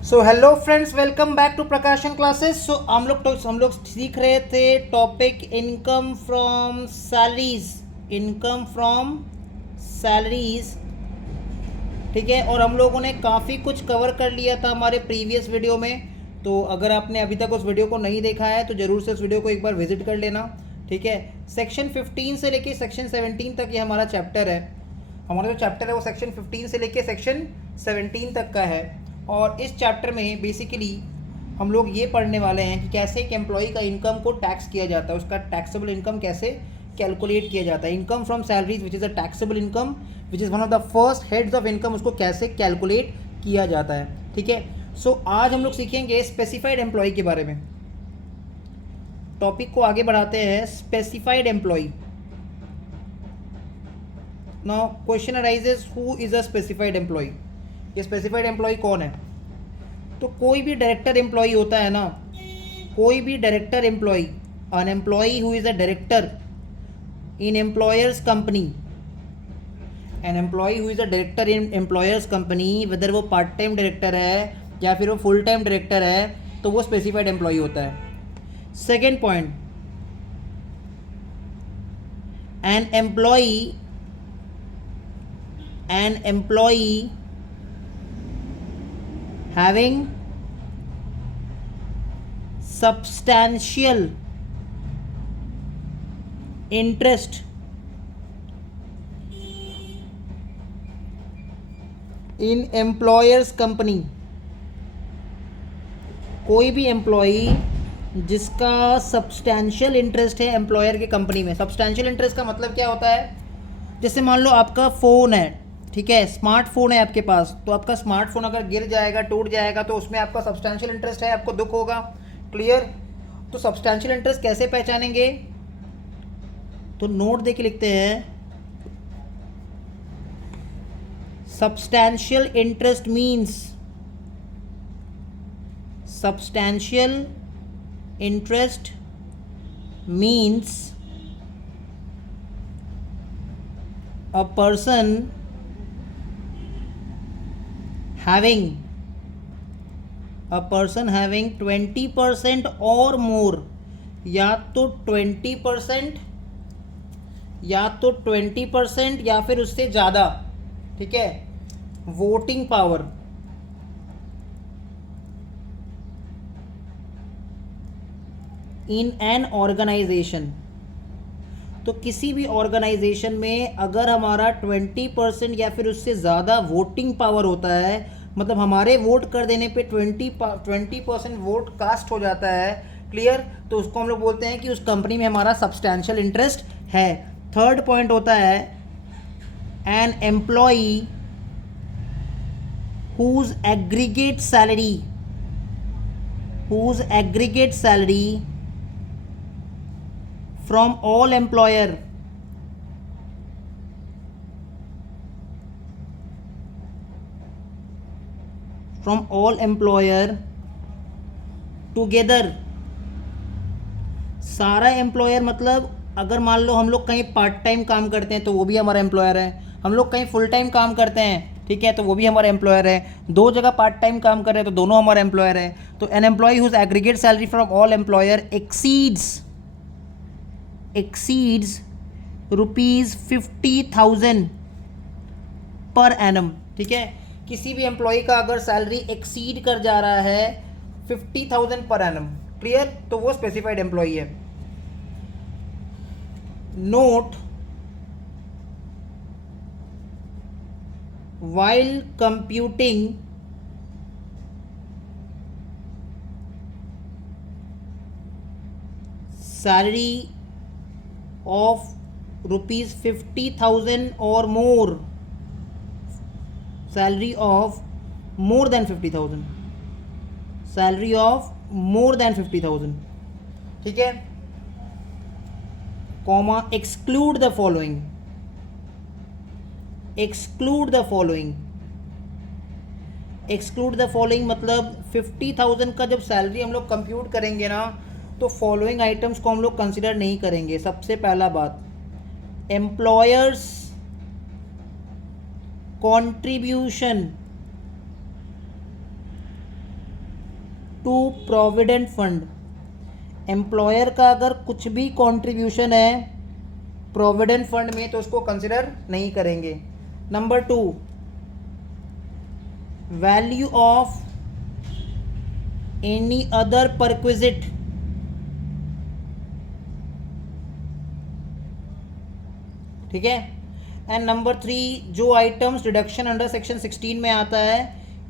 So hello friends, welcome back to Prakashan classes. So हम लोग सीख रहे थे topic income from salaries. Income from salaries, ठीक है। और हम लोगों ने काफ़ी कुछ कवर कर लिया था हमारे प्रीवियस वीडियो में। तो अगर आपने अभी तक उस वीडियो को नहीं देखा है तो ज़रूर से उस वीडियो को एक बार विजिट कर लेना, ठीक है। सेक्शन 15 से लेके सेक्शन 17 तक ये हमारा चैप्टर है। हमारा जो चैप्टर है वो सेक्शन 15 से लेके सेक्शन 17 तक का है। और इस चैप्टर में बेसिकली हम लोग ये पढ़ने वाले हैं कि कैसे एक एम्प्लॉई का इनकम को टैक्स किया जाता है, उसका टैक्सेबल इनकम कैसे कैलकुलेट किया जाता है। Income from salaries which is a taxable income which is one of the first heads of income, उसको कैसे कैलकुलेट किया जाता है, ठीक है। सो आज हम लोग सीखेंगे स्पेसिफाइड एम्प्लॉय के बारे में। टॉपिक को आगे बढ़ाते हैं। Specified employ. Now question arises, who is a specified employ. ये स्पेसिफाइड एम्प्लॉय कौन है? तो कोई भी डायरेक्टर एम्प्लॉय होता है ना, कोई भी director employ, an employ who is a director in employers company, an employ who is a director in employers company, whether वो पार्ट टाइम डायरेक्टर है या फिर वो फुल टाइम डायरेक्टर है, तो वो स्पेसिफाइड एम्प्लॉय होता है। Second point, an employ having substantial interest in employers company। कोई भी एम्प्लॉई जिसका सब्सटैंशियल इंटरेस्ट है एम्प्लॉयर के कंपनी में। सब्सटैंशियल इंटरेस्ट का मतलब क्या होता है? जैसे मान लो आपका फ़ोन है, ठीक है, स्मार्टफोन है आपके पास, तो आपका स्मार्टफोन अगर गिर जाएगा, टूट जाएगा, तो उसमें आपका सब्सटैंशियल इंटरेस्ट है, आपको दुख होगा। क्लियर? तो सब्सटैंशियल इंटरेस्ट कैसे पहचानेंगे? तो नोट देके लिखते हैं, substantial interest means, substantial interest means a person having 20% और मोर, या तो 20% या फिर उससे ज़्यादा, ठीक है, voting power in an organisation. तो किसी भी ऑर्गेनाइजेशन में अगर हमारा 20% या फिर उससे ज़्यादा वोटिंग पावर होता है, मतलब हमारे वोट कर देने पे 20% वोट कास्ट हो जाता है, क्लियर, तो उसको हम लोग बोलते हैं कि उस कंपनी में हमारा सब्सटैंशियल इंटरेस्ट है। थर्ड पॉइंट होता है, an employee whose aggregate salary from all employer together. सारा एम्प्लॉयर मतलब अगर मान लो हम लोग कहीं पार्ट टाइम काम करते हैं तो वो भी हमारा एम्प्लॉयर है, हम लोग कहीं फुल टाइम काम करते हैं, ठीक है, तो वो भी हमारा एम्प्लॉयर है, दो जगह पार्ट टाइम काम कर रहे हैं तो दोनों हमारे एम्प्लॉयर हैं। तो an employ whose aggregate salary from all employer exceeds ₹50,000 per annum, ठीक है। किसी भी एम्प्लॉय का अगर सैलरी एक्सीड कर जा रहा है 50,000 पर एनम, क्लियर, तो वो स्पेसिफाइड एम्प्लॉय है। Note, while computing salary of ₹50,000 or more, salary of more than 50,000, ठीक है, कॉमा, एक्सक्लूड द फॉलोइंग मतलब 50,000 का जब सैलरी हम लोग कंप्यूट करेंगे ना, तो फॉलोइंग आइटम्स को हम लोग कंसिडर नहीं करेंगे। सबसे पहला बात, employers contribution to provident fund, employer का अगर कुछ भी कंट्रीब्यूशन है प्रोविडेंट फंड में तो उसको कंसिडर नहीं करेंगे। Number 2, value of any other perquisite, ठीक है। एंड नंबर 3, जो आइटम्स डिडक्शन अंडर सेक्शन 16 में आता है,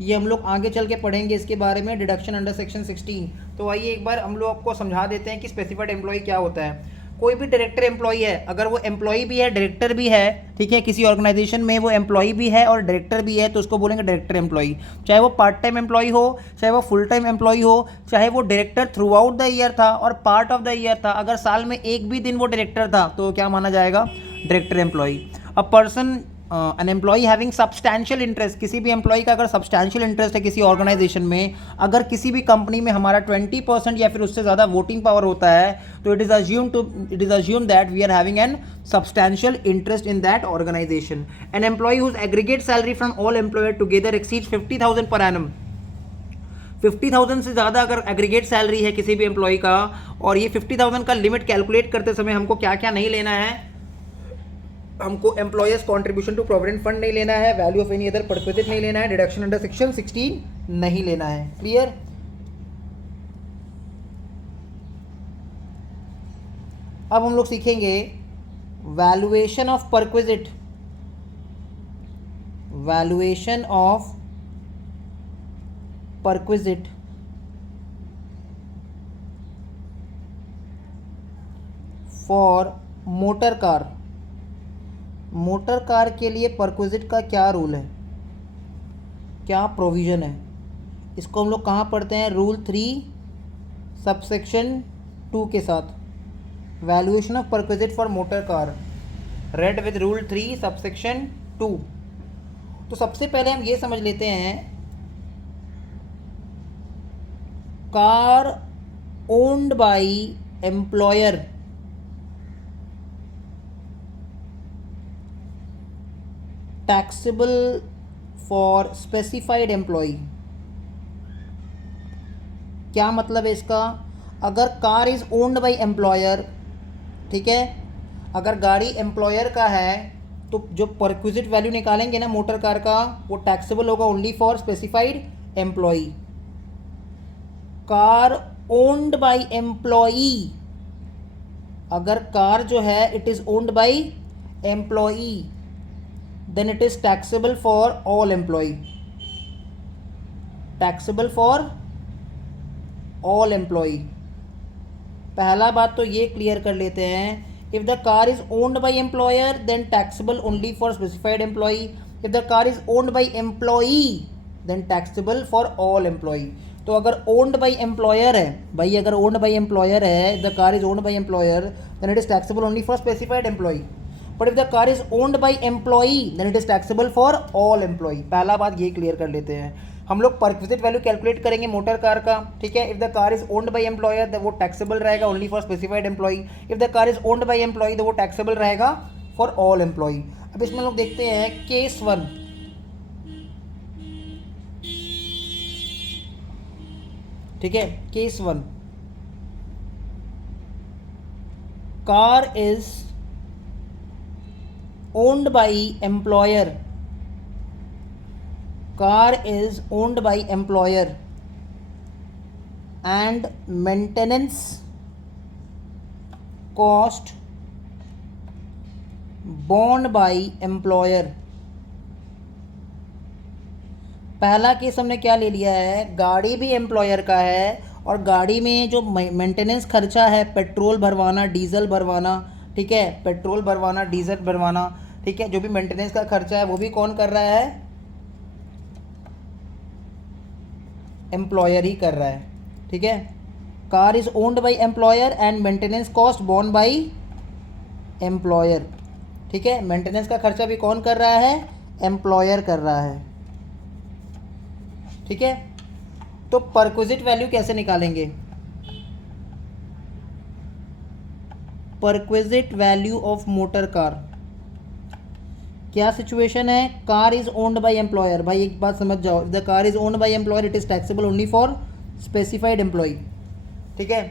ये हम लोग आगे चल के पढ़ेंगे इसके बारे में, डिडक्शन अंडर सेक्शन 16। तो आइए एक बार हम लोग आपको समझा देते हैं कि स्पेसिफाइड एम्प्लॉय क्या होता है। कोई भी डायरेक्टर एम्प्लॉय है, अगर वो एम्प्लॉय भी है डायरेक्टर भी है, ठीक है, किसी ऑर्गेनाइजेशन में वो एम्प्लॉय भी है और डायरेक्टर भी है, तो उसको बोलेंगे डायरेक्टर एम्प्लॉय। चाहे वो पार्ट टाइम एम्प्लॉय हो, चाहे वो फुल टाइम एम्प्लॉय हो, चाहे वो director through out the year था और पार्ट ऑफ द ईयर था, अगर साल में एक भी दिन वो डायरेक्टर था तो क्या माना जाएगा, director employ. A person an employ having substantial interest, किसी भी एम्प्लॉय का अगर सब्सटैंशियल इंटरेस्ट है किसी ऑर्गेनाइजेशन में, अगर किसी भी कंपनी में हमारा 20% या फिर उससे ज़्यादा वोटिंग पावर होता है, तो it is assume that we are having an substantial interest in that organisation. An employ whose aggregate salary from all employer together exceeds 50,000 per annum, 50,000 से ज़्यादा अगर एग्रीगेट सैलरी है किसी भी एम्प्लॉय का, और ये 50,000 का लिमिट कैलकुलेट करते समय हमको क्या क्या नहीं लेना है, हमको employers contribution to provident fund नहीं लेना है, value of any other perquisite नहीं लेना है, डिडक्शन अंडर सेक्शन 16 नहीं लेना है। क्लियर? अब हम लोग सीखेंगे valuation of perquisite, valuation of perquisite for motor car. Motor car के लिए परक्विजिट का क्या रूल है, क्या प्रोविज़न है, इसको हम लोग कहाँ पढ़ते हैं, रूल 3 सबसेक्शन 2 के साथ। Valuation of perquisite for motor car read with rule 3 subsection 2। तो सबसे पहले हम ये समझ लेते हैं, car owned by employer taxable for specified employ. क्या मतलब है इसका, अगर car is owned by employer, ठीक है, अगर गाड़ी एम्प्लॉयर का है तो जो परक्विजिट वैल्यू निकालेंगे ना मोटर कार का, वो टैक्सेबल होगा only for specified employ. Car owned by employee, अगर कार जो है it is owned by employee, then it is taxable for all employee, taxable for all employee। पहला बात तो ये क्लियर कर लेते हैं, if the car is owned by employer then taxable only for specified employee, if the car is owned by employee then taxable for all employee। तो अगर owned by employer है भाई, अगर owned by employer है, if the car is owned by employer then it is taxable only for specified employee, but if the car is owned by employee then it is taxable for all employee। पहला बात ये clear कर लेते हैं। हम लोग perquisite value calculate करेंगे motor car का, ठीक है। If the car is owned by employer वो टैक्सेबल रहेगा only for specified employee, if the car is owned by employee तो वो टैक्सेबल रहेगा फॉर ऑल एम्प्लॉई। अब इसमें लोग देखते हैं केस 1, ठीक है, case 1, car is owned by employer, car is owned by employer and maintenance cost borne by employer। पहला केस हमने क्या ले लिया है, गाड़ी भी एम्प्लॉयर का है और गाड़ी में जो मेंटेनेंस खर्चा है, पेट्रोल भरवाना, डीजल भरवाना, ठीक है, पेट्रोल भरवाना, डीजल भरवाना, ठीक है, जो भी मेंटेनेंस का खर्चा है वो भी कौन कर रहा है, एम्प्लॉयर ही कर रहा है, ठीक है। Car is owned by employer and maintenance cost borne by employer, ठीक है, मेंटेनेंस का खर्चा भी कौन कर रहा है, एम्प्लॉयर कर रहा है, ठीक है। तो परक्विजिट वैल्यू कैसे निकालेंगे, perquisite value of motor car. क्या सिचुएशन है, car is owned by employer, भाई एक बात समझ जाओ, the car is owned by employer it is taxable only for specified employ, ठीक है,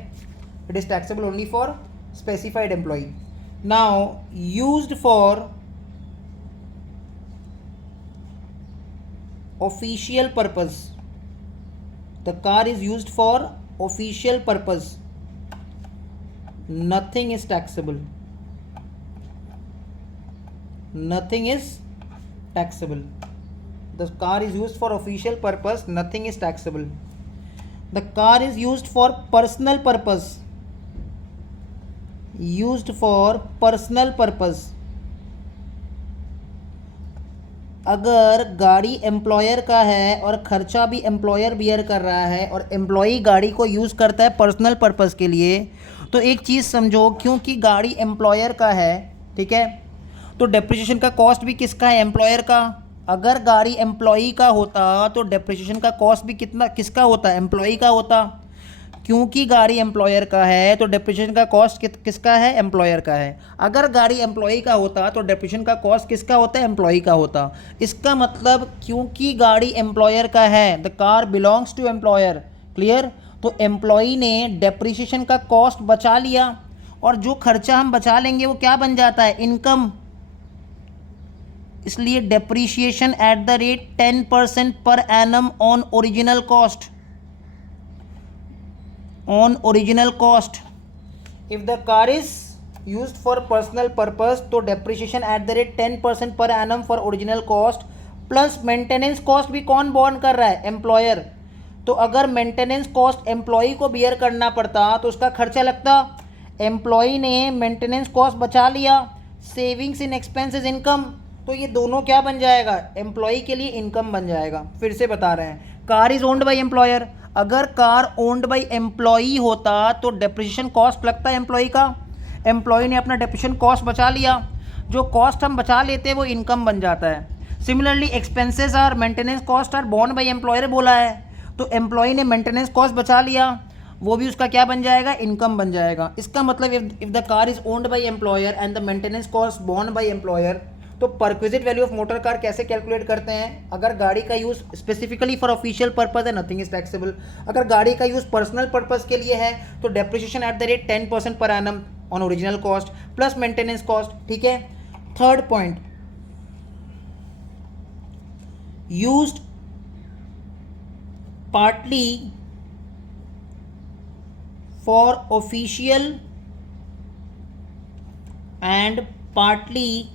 it is taxable only for specified employ. Now used for official purpose, the car is used for official purpose, nothing is taxable, nothing is taxable. The car is used for official purpose, nothing is taxable. The car is used for personal purpose, used for personal purpose. अगर गाड़ी employer का है और ख़र्चा भी employer beer कर रहा है और एम्प्लॉई गाड़ी को यूज़ करता है पर्सनल पर्पस के लिए, तो एक चीज़ समझो, क्योंकि गाड़ी एम्प्लॉयर का है, ठीक है, तो डेप्रिसिएशन का कॉस्ट भी किसका है? एम्प्लॉयर का. अगर गाड़ी एम्प्लॉई का होता तो डेप्रिसिएशन का कॉस्ट भी किसका होता? एम्प्लॉई का होता. क्योंकि गाड़ी एम्प्लॉयर का है तो डेप्रिसिएशन का कॉस्ट किसका है? एम्प्लॉयर का है. अगर गाड़ी एम्प्लॉई का होता तो डेप्रिसिएशन का कॉस्ट किसका होता है? एम्प्लॉई का होता. इसका मतलब क्योंकि गाड़ी एम्प्लॉयर का है, the car belongs to employer. Clear? तो एम्प्लॉई ने डेप्रिसिएशन का कॉस्ट बचा लिया और जो खर्चा हम बचा लेंगे वो क्या बन जाता है? इनकम. इसलिए depreciation at the rate 10% per annum on original cost. On original cost. If the car is used for personal purpose तो depreciation at the rate 10% per annum for original cost plus maintenance cost भी कौन born कर रहा है? Employer. तो अगर maintenance cost employee को beer करना पड़ता तो उसका खर्चा लगता. एम्प्लॉई ने मेंटेनेंस कॉस्ट बचा लिया, सेविंग्स इन एक्सपेंसेस इनकम, तो ये दोनों क्या बन जाएगा? एम्प्लॉई के लिए इनकम बन जाएगा. फिर से बता रहे हैं, car is owned by employer. अगर कार ओन्ड बाई एम्प्लॉई होता तो डेप्रिसिएशन कॉस्ट लगता है एम्प्लॉई का. एम्प्लॉई ने अपना डेप्रिसिएशन कॉस्ट बचा लिया, जो कॉस्ट हम बचा लेते हैं वो इनकम बन जाता है. Similarly expenses are maintenance cost are borne by employer बोला है, तो एम्प्लॉई ने मेंटेनेंस कॉस्ट बचा लिया, वो भी उसका क्या बन जाएगा? इनकम बन जाएगा. इसका मतलब if the car is owned by employer and the maintenance cost borne by employer, तो perquisite value of motor car कैसे कैलकुलेट करते हैं? अगर गाड़ी का use specifically for official purpose है, नथिंग इज टैक्सेबल. अगर गाड़ी का यूज़ पर्सनल पर्पस के लिए है तो depreciation at the rate 10% per annum on original cost plus maintenance cost. ठीक है. Third point, used partly for official and partly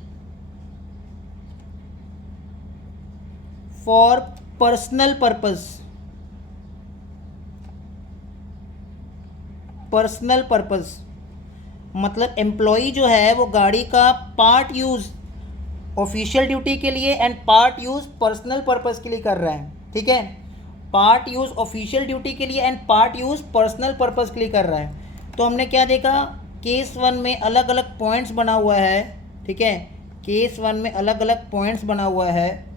for personal purpose. Personal purpose मतलब एम्प्लॉई जो है वो गाड़ी का पार्ट यूज़ ऑफिशियल ड्यूटी के लिए and part use personal purpose के लिए कर रहा है. ठीक है. पार्ट यूज़ ऑफिशियल ड्यूटी के लिए and part use personal purpose के लिए कर रहा है. तो हमने क्या देखा? केस 1 में अलग अलग पॉइंट्स बना हुआ है. ठीक है. केस 1 में अलग अलग पॉइंट्स बना हुआ है.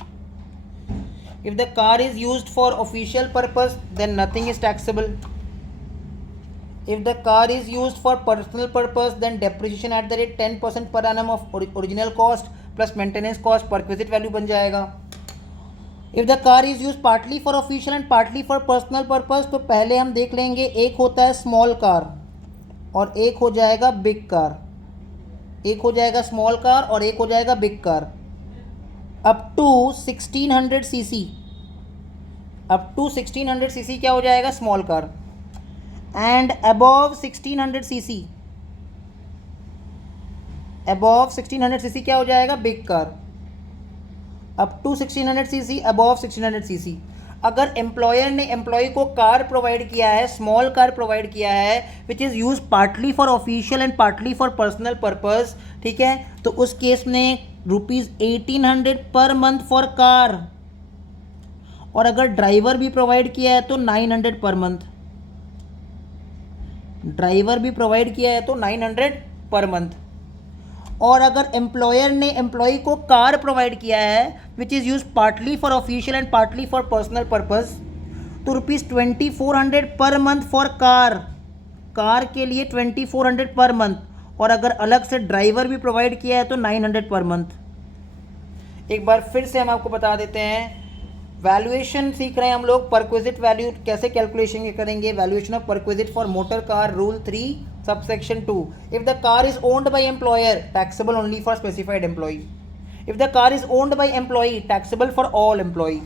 If the car is used for official purpose, then nothing is taxable. If the car is used for personal purpose, then depreciation at the rate 10% per annum of original cost plus maintenance cost perquisite value बन जाएगा. If the car is used partly for official and partly for personal purpose, तो पहले हम देख लेंगे, एक होता है स्मॉल कार और एक हो जाएगा बिग कार. एक हो जाएगा स्मॉल कार और एक हो जाएगा big car. Up to 1600 CC, up to 1600 CC क्या हो जाएगा? Small car. And above 1600 CC, above 1600 CC क्या हो जाएगा? Big car. Up to 1600 CC, above 1600 CC. अगर एम्प्लॉयर ने एम्प्लॉय को कार प्रोवाइड किया है, स्मॉल कार प्रोवाइड किया है which is use partly for official and partly for personal purpose, ठीक है, तो उस केस में ₹1800 पर मंथ फॉर कार. और अगर ड्राइवर भी प्रोवाइड किया है तो 900 पर मंथ. ड्राइवर भी प्रोवाइड किया है तो 900 पर मंथ. और अगर एम्प्लॉयर ने एम्प्लॉय को कार प्रोवाइड किया है which is use partly for official and partly for personal purpose, तो ₹2400 पर मंथ फॉर कार. कार के लिए 2400 पर मंथ. और अगर अलग से ड्राइवर भी प्रोवाइड किया है तो 900 पर मंथ. एक बार फिर से हम आपको बता देते हैं, वैल्यूएशन सीख रहे हैं हम लोग। परक्विजिट वैल्यू कैसे कैलकुलेशन करेंगे? Valuation of perquisite for motor car, rule 3 subsection 2। If the car is owned by employer, taxable only for specified employee. If the car is owned by employee, taxable for all employee.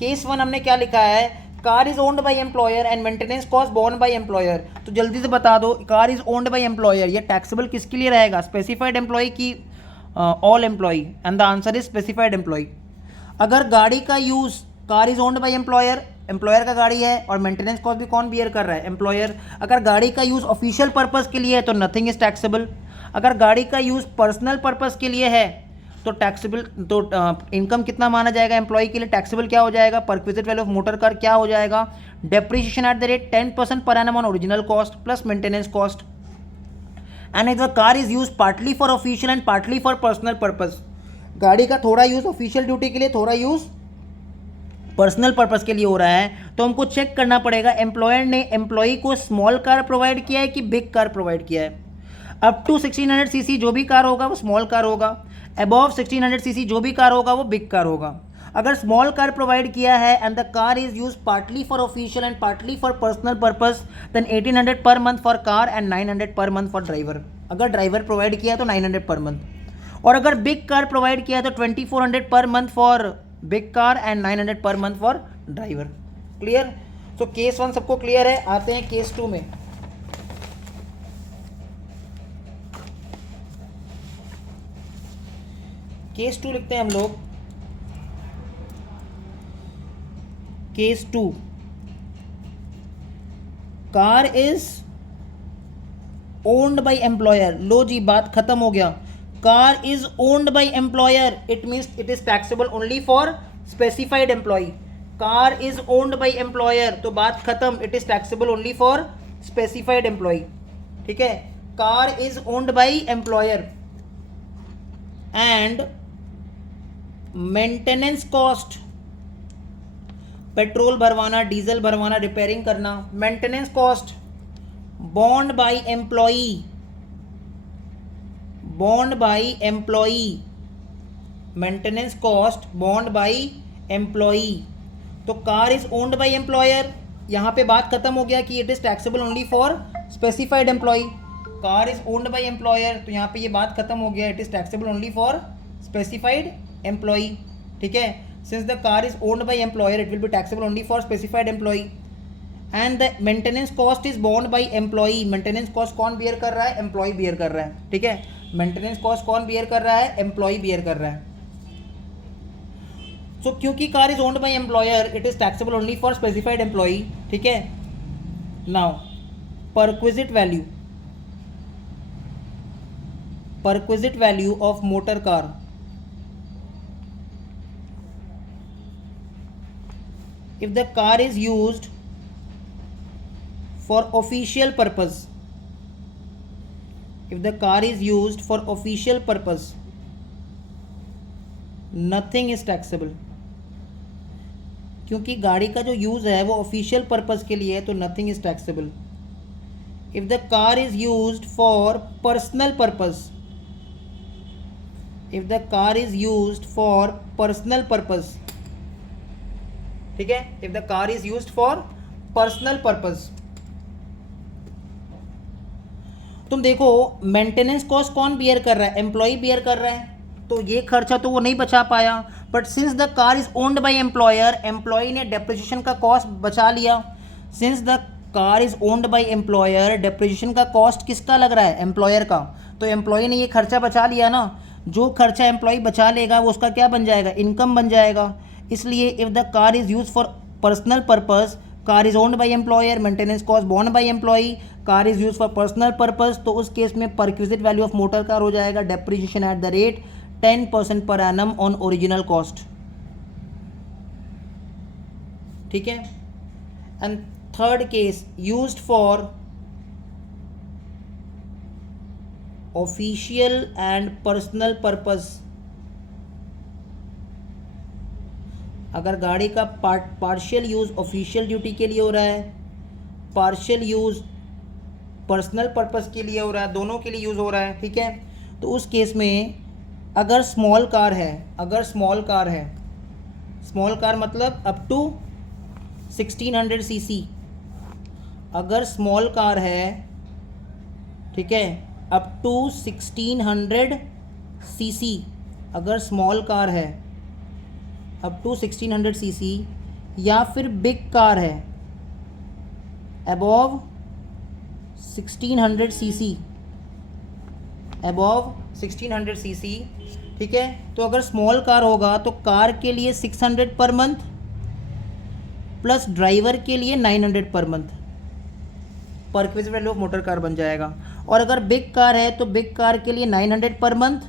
Case 1 हमने क्या लिखा है? Car is owned by employer and maintenance cost borne by employer. तो जल्दी से बता दो, car is owned by employer, ये टैक्सेबल किसके लिए रहेगा? स्पेसिफाइड एम्प्लॉई की all employee? And the answer is specified employee. अगर गाड़ी का use, car is owned by employer, employer का गाड़ी है, और मेंटेनेंस कॉस्ट भी कौन बियर कर रहा है? एम्प्लॉयर। अगर गाड़ी का यूज ऑफिशियल पर्पस के लिए है तो नथिंग इज टैक्सेबल। अगर गाड़ी का यूज पर्सनल पर्पस के लिए है तो टैक्सेबल, तो इनकम कितना माना जाएगा एम्प्लॉय के लिए? टैक्सेबल क्या हो जाएगा? Perquisite value of motor car क्या हो जाएगा? Depreciation at the rate 10% per annum on original cost plus maintenance cost. And if the car is use partly for official and partly for personal purpose, गाड़ी का थोड़ा use official duty के लिए, थोड़ा use personal purpose के लिए हो रहा है, तो हमको चेक करना पड़ेगा एम्प्लॉयर ने एम्प्लॉई को स्मॉल कार प्रोवाइड किया है कि बिग कार प्रोवाइड किया है। अप टू 1600 सीसी जो भी कार होगा वो स्मॉल कार होगा, अबव 1600 सीसी जो भी कार होगा वो बिग कार होगा। अगर स्मॉल कार प्रोवाइड किया है and the car is use partly for official and partly for personal purpose, then 1800 per month for car and 900 per month for driver. अगर driver provide किया तो 900 per month, और अगर big car provide किया तो 2400 पर month for big car and 900 per month for driver. Clear? So case 1 सबको clear है। आते हैं केस 2 में। केस 2 लिखते हैं हम लोग। Case 2, car is owned by employer. लो जी, बात खत्म हो गया। Car is owned by employer, it means it is taxable only for specified employ. Car is owned by employer, तो बात खत्म, it is taxable only for specified employ. ठीक है? Car is owned by employer and maintenance cost, petrol भरवाना, diesel भरवाना, repairing करना, maintenance cost bond by employee, bond by employee, maintenance cost bond by employee. तो car is owned by employer, यहाँ पे बात खत्म हो गया कि it is taxable only for specified employ. Car is owned by employer, तो यहाँ पे ये बात खत्म हो गया, it is taxable only for specified employ. ठीक है? Since the car is owned by employer, it will be taxable only for specified employee. And the maintenance cost is bond by employee. Maintenance cost कौन beer कर रहा है? Employ beer कर रहा है। ठीक है? मेंटेनेंस कॉस्ट कौन बियर कर रहा है? एम्प्लॉय बियर कर रहा है। सो क्योंकि car is owned by employer, it is taxable only for specified employ. ठीक है? Now perquisite value, perquisite value of motor car. If the car is used for official purpose, if the car is used for official purpose, nothing is taxable। क्योंकि गाड़ी का जो use है वो official purpose के लिए है, तो nothing is taxable. If the car is used for personal purpose, if the car is used for personal purpose, ठीक है, if the car is used for personal purpose, तुम देखो मेंटेनेंस कॉस्ट कौन beer कर रहा है? एम्प्लॉय बियर कर रहा है, तो ये खर्चा तो वो नहीं बचा पाया। But since the car is owned by employer, employ ने डेप्रिसिएशन का कॉस्ट बचा लिया। Since the car is owned by employer, depreciation का कॉस्ट किसका लग रहा है? एम्प्लॉयर का। तो एम्प्लॉय ने ये खर्चा बचा लिया ना, जो खर्चा एम्प्लॉय बचा लेगा वो उसका क्या बन जाएगा? इनकम बन जाएगा। इसलिए if the car is use for personal purpose, car is owned by employer, maintenance cost borne by employ, car is use for personal purpose, तो उस केस में perquisite value of motor car हो जाएगा depreciation at the rate 10% per annum on original cost. ठीक है? And third case, used for official and personal purpose. अगर गाड़ी का पार्शियल यूज ऑफिशियल ड्यूटी के लिए हो रहा है, पार्शियल यूज पर्सनल पर्पस के लिए हो रहा है, दोनों के लिए यूज हो रहा है, ठीक है, तो उस केस में अगर स्मॉल कार है, अगर स्मॉल कार है, स्मॉल कार मतलब अप टू 1600 सीसी। अगर स्मॉल कार है, ठीक है, अप टू 1600 सीसी, अगर स्मॉल कार है अप टू 1600 सीसी, या फिर बिग कार है अबव 1600 सीसी, अबव 1600 सीसी, ठीक है। तो अगर स्मॉल कार होगा तो कार के लिए 600 पर मंथ प्लस ड्राइवर के लिए 900 पर मंथ, पर quiz value of motor car बन जाएगा। और अगर बिग कार है तो बिग कार के लिए 900 पर मंथ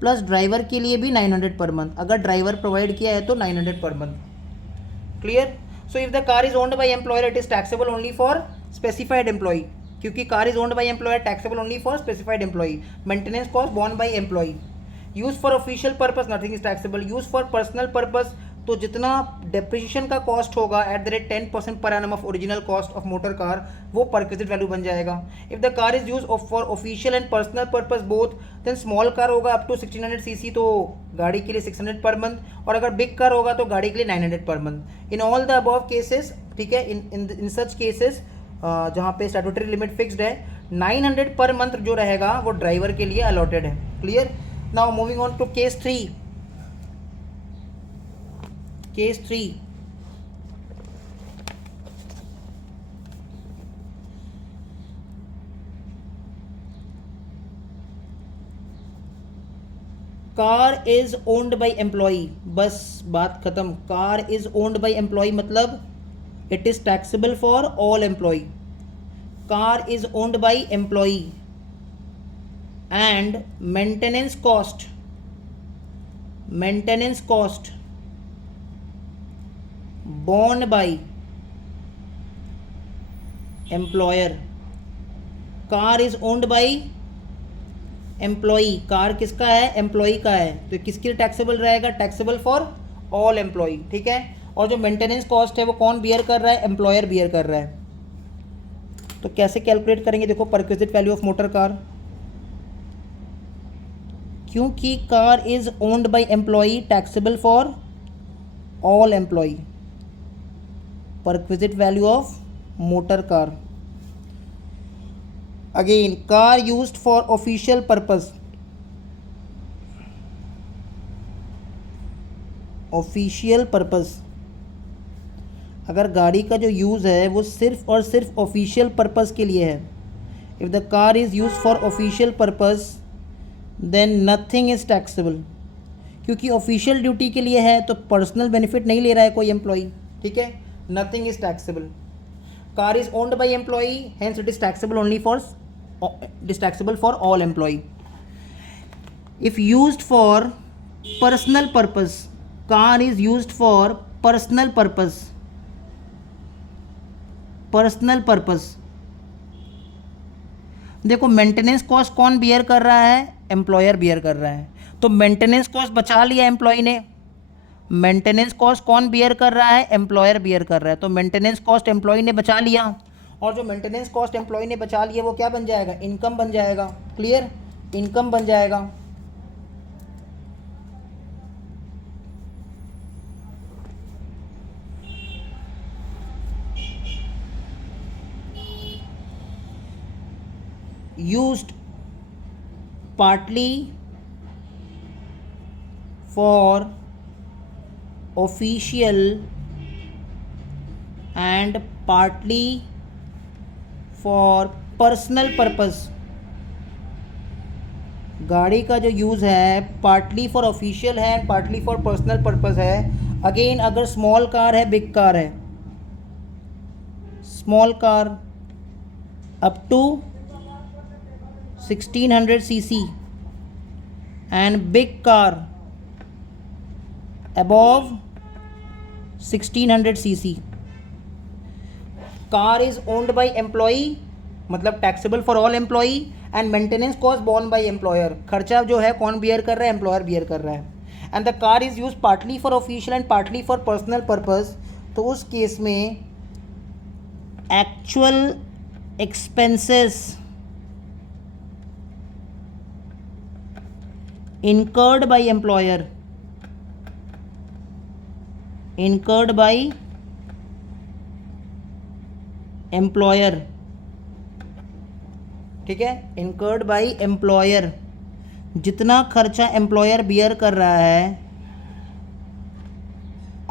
प्लस ड्राइवर के लिए भी 900 पर मंथ, अगर ड्राइवर प्रोवाइड किया है तो 900 per month. Clear? So if the car is owned by employer it is taxable only for specified employee, क्योंकि car is owned by employer, taxable only for specified employee. Maintenance cost borne by employee. Use for official purpose nothing is taxable. Use for personal purpose, तो जितना depreciation का cost होगा at the rate 10% per annum of original cost of motor car, वो perquisite value बन जाएगा। If the car is use for official and personal purpose both, then small car होगा up to 1600 CC, तो गाड़ी के लिए 600 per month, और अगर बिग कार होगा तो गाड़ी के लिए 900 per month. In all the above cases, ठीक है, इन सच केसेस जहाँ पे स्टैट्यूटरी लिमिट फिक्स्ड है, 900 पर मंथ जो रहेगा वो ड्राइवर के लिए अलॉटेड है। Clear? Now moving on to case 3। Case 3, car is owned by employee. बस बात खत्म। Car is owned by employee मतलब it is taxable for all employee. Car is owned by employee and maintenance cost borne by employer। Car is owned by employee, car किसका है? Employee का है, तो किसके लिए टैक्सेबल रहेगा? टैक्सेबल फॉर ऑल एम्प्लॉई, ठीक है। और जो मेंटेनेंस कॉस्ट है वो कौन बियर कर रहा है? एम्प्लॉयर बियर कर रहा है। तो कैसे कैलकुलेट करेंगे? देखो, perquisite value of motor car, क्योंकि car is owned by employee, taxable for all employee. Perquisite value of motor car, again car used for official purpose, official purpose. अगर गाड़ी का जो यूज़ है वो सिर्फ और सिर्फ ऑफिशियल पर्पस के लिए है, if the car is use for official purpose then nothing is taxable, क्योंकि ऑफिशियल ड्यूटी के लिए है तो पर्सनल बेनिफिट नहीं ले रहा है कोई एम्प्लॉई, ठीक है। Nothing is taxable. Car is owned by employee, hence it is taxable only for, it is taxable for all employee. If used for personal purpose, car is used for personal purpose, personal purpose. देखो, maintenance cost कौन beer कर रहा है? Employer beer कर रहा है, तो maintenance cost बचा लिया एम्प्लॉय ने। मेंटेनेंस कॉस्ट कौन बियर कर रहा है? एम्प्लॉयर बियर कर रहा है, तो मेंटेनेंस कॉस्ट एम्प्लॉय ने बचा लिया, और जो मेंटेनेंस कॉस्ट एम्प्लॉय ने बचा लिया वो क्या बन जाएगा? इनकम बन जाएगा। क्लियर? इनकम बन जाएगा। Used partly for official and partly for personal purpose. गाड़ी का जो यूज़ है पार्टली फॉर ऑफिशियल है and partly for personal purpose है। अगेन, अगर स्मॉल कार है, बिग कार है, small car up to 1600 CC and big car above 1600 cc। Car is owned by employee मतलब taxable for all employee, and maintenance cost borne by employer. खर्चा जो है कौन beer कर रहा है? एम्प्लॉयर बियर कर रहा है। And the car is use partly for official and partly for personal purpose, तो उस केस में actual expenses incurred by employer incurred by employer, ठीक है, इनकर्ड बाय एम्प्लॉयर, जितना खर्चा एम्प्लॉयर बियर कर रहा है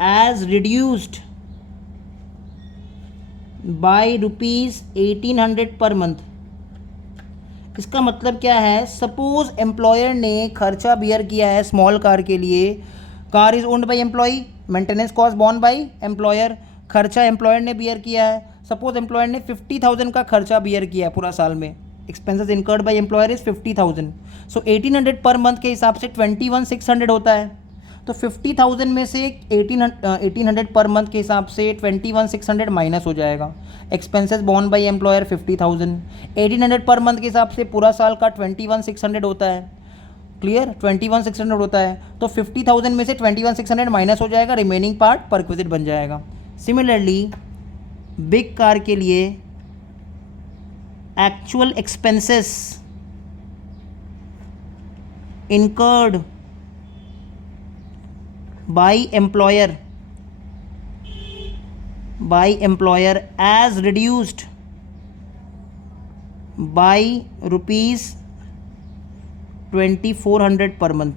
as reduced by ₹1800 per month. इसका मतलब क्या है, सपोज एम्प्लॉयर ने खर्चा बियर किया है स्मॉल कार के लिए, car is owned by employ, maintenance cost borne by employer, खर्चा एम्प्लॉयर ने बियर किया है। सपोज एम्प्लॉयर ने 50,000 का खर्चा बियर किया है पूरा साल में, expenses incurred by employer is 50,000, so 1800 per month के हिसाब से 21,600 होता है। तो 50,000 में से 1800 पर मंथ के हिसाब से 21,600 माइनस हो जाएगा। Expenses born by employer 50,000, 1800 per month के हिसाब से पूरा साल का 21,600 होता है। क्लियर, 21,600 होता है, तो 50,000 में से 21,600 माइनस हो जाएगा, रिमेनिंग पार्ट परक्विजिट बन जाएगा। सिमिलरली बिग कार के लिए actual expenses incurred by employer as reduced by ₹2,400 per month,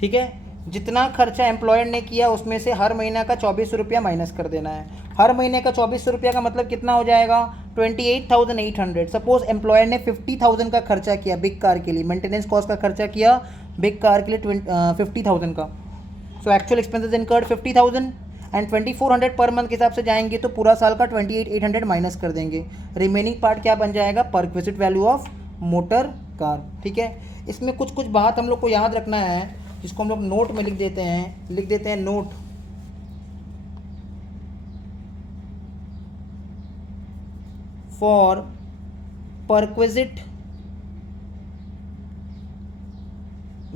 ठीक है। जितना खर्चा एम्प्लॉयर ने किया उसमें से हर महीना का 2400 रुपया माइनस कर देना है। हर महीने का 2400 रुपया का मतलब कितना हो जाएगा, 28,800। सपोज एम्प्लॉयर ने 50,000 का खर्चा किया बिग कार के लिए, मेंटेनेंस कॉस्ट का खर्चा किया बिग कार के लिए 50,000 का, so actual expenses incurred 50,000 and 2400 per month के हिसाब से जाएंगे तो पूरा साल का 28,800 माइनस कर देंगे। रिमेनिंग पार्ट क्या बन जाएगा, perquisite value of motor car, ठीक है। इसमें कुछ कुछ बात हम लोग को याद रखना है, जिसको हम लोग नोट में लिख देते हैं note. For perquisite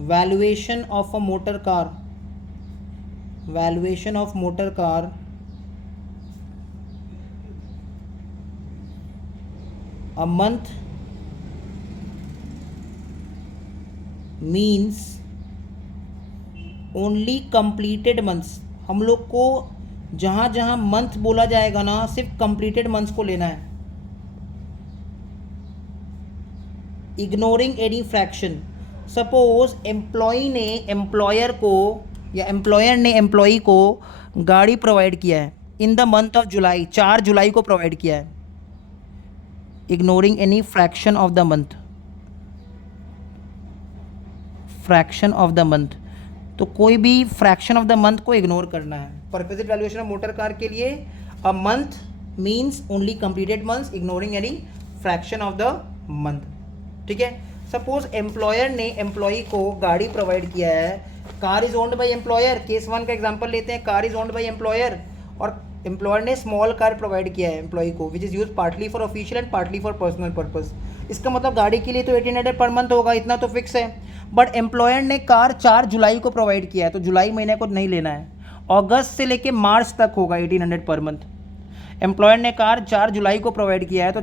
valuation of a motor car, valuation of motor car a month means only completed months। हम लोग को जहाँ जहाँ मंथ बोला जाएगा ना, सिर्फ completed months को लेना है, ignoring any fraction। Suppose employee ने एम्प्लॉयर को या एम्प्लॉयर ने एम्प्लॉई को गाड़ी प्रोवाइड किया है in the month of July, 4 जुलाई को प्रोवाइड किया है, ignoring any fraction of the month, fraction of the month, तो कोई भी फ्रैक्शन ऑफ द मंथ को इग्नोर करना है। Perquisite valuation of motor car के लिए a month means only completed months, ignoring any fraction of the month, ठीक है। सपोज एम्प्लॉयर ने एम्प्लॉई को गाड़ी प्रोवाइड किया है, car is owned by employer, case 1 का एग्जांपल लेते हैं, car is owned by employer और एम्प्लॉयर ने स्मॉल कार प्रोवाइड किया है एम्प्लॉई को, विच is use partly for official and partly for personal purpose. इसका मतलब गाड़ी के लिए तो 1800 पर मंथ होगा, इतना तो फिक्स है। बट एम्प्लॉयर ने कार 4 जुलाई को प्रोवाइड किया है, तो जुलाई महीने को नहीं लेना है, अगस्त से लेके मार्च तक होगा 1800 पर मंथ। एम्प्लॉयर ने कार 4 जुलाई को प्रोवाइड किया है, तो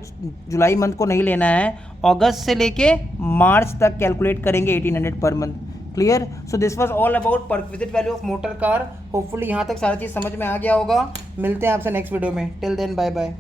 जुलाई मंथ को नहीं लेना है, अगस्त से लेके मार्च तक कैलकुलेट करेंगे 1800 per month. Clear, so this was all about perquisite value of motor car. Hopefully यहाँ तक सारा चीज़ समझ में आ गया होगा। मिलते हैं आपसे नेक्स्ट वीडियो में, टिल देन बाय बाय।